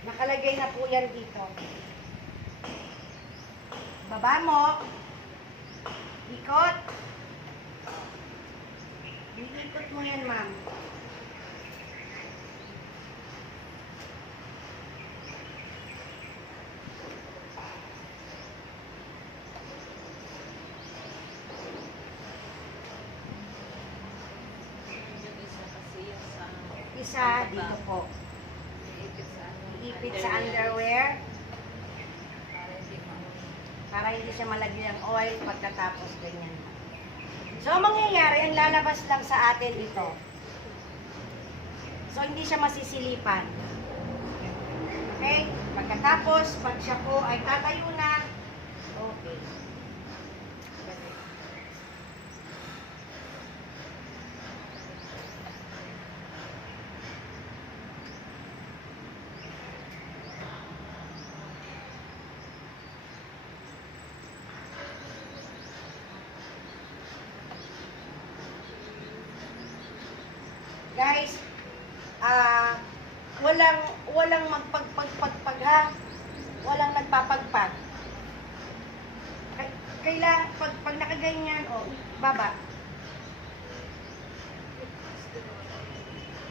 Nakalagay na po yan dito. Baba mo. Ikot. Iikot mo yan, ma'am. Isa dito po. Iipit sa underwear para hindi siya malagyan ng oil pagkatapos ganyan. So, ang mangyayari, ang lalabas lang sa atin ito. So, hindi siya masisilipan. Okay? Pagkatapos, pag siya po ay tatayo na, okay. Guys, ah, walang walang magpagpagpagpag ha. Walang nagpapagpag. Kailangan pag pag nakaganyan, oh, baba.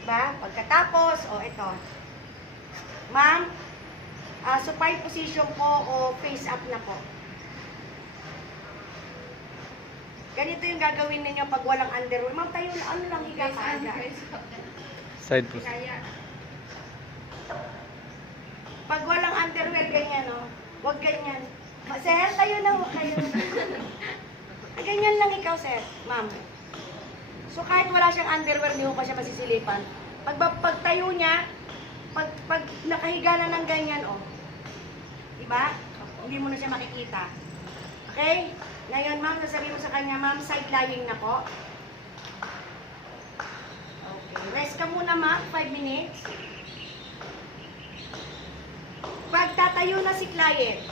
Ba? Pagkatapos, oh, ito. Ma'am, ah, supine position po o face up na po. Ganito yung gagawin ninyo pag walang underwear. Ma'am, tayo na, ano lang higa ka. Side po. Kaya, pag walang underwear, ganyan, no? Huwag ganyan. Sir, tayo na ho kayo. Ay, ganyan lang ikaw, sir. Ma'am. So, kahit wala siyang underwear, hindi mo pa siya masisilipan. Pag, pag tayo niya, pag, pag nakahiga na ng ganyan, oh. Diba? Hindi mo na siya makikita. Okay? Ngayon, ma'am, sasabihin mo sa kanya, ma'am, side lying na po. Rest ka muna, ma'am. 5 minutes. Pag tatayo na si client,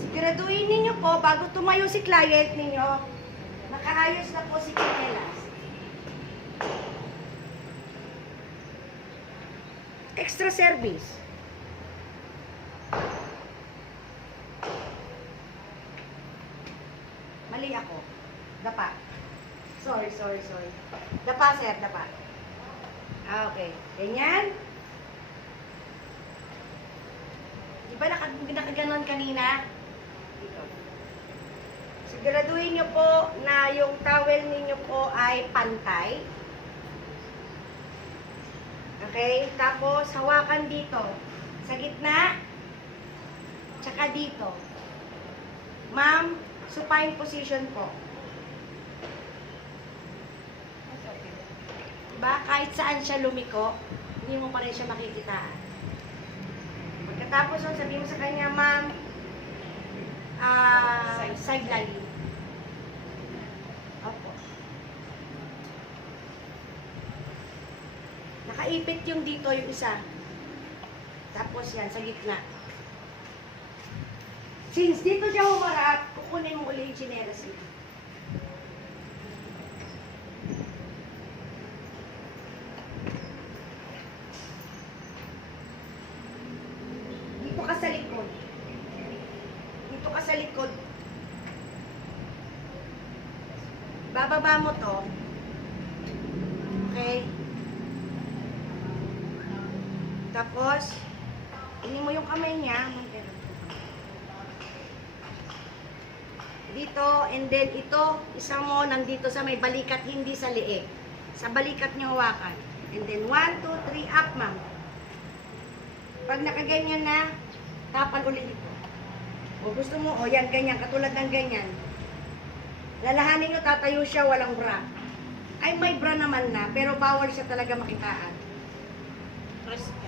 siguraduhin ninyo po, bago tumayo si client ninyo, nakaayos na po si Kinelas. Extra service. Mali ako. Dapa. Sorry, sorry, sorry. Dapa, sir, dapa. Ah, okay. Ganyan. Di ba naka, nakaganon kanina? Dito. Siguraduhin niyo po na yung towel ninyo po ay pantay. Okay? Tapos, hawakan dito. Sa gitna. Tsaka dito. Ma'am, supine position po. Diba? Kahit saan siya lumiko, hindi mo pa rin siya makikitaan. Pagkatapos, nun, sabihin mo sa kanya, ma'am, ah, side lying. Opo. Nakaipit yung dito, yung isa. Tapos yan, sa gitna. Since dito siya humarap, kukunin mo uli yung chinelas niya. Sa likod. Dito ka sa likod. Bababa mo to. Okay? Tapos, ini mo yung kamay niya. Dito, and then ito, isa mo nandito sa may balikat, hindi sa liig. Sa balikat niyo hawakan. And then, one, two, three, up, ma'am. Pag nakaganyan na, tapan ulit ito. O gusto mo, o yan, ganyan, katulad ng ganyan. Lalahanin nyo, tatayo siya, walang bra. Ay, may bra naman na, pero bawal siya talaga makitaan. Respect.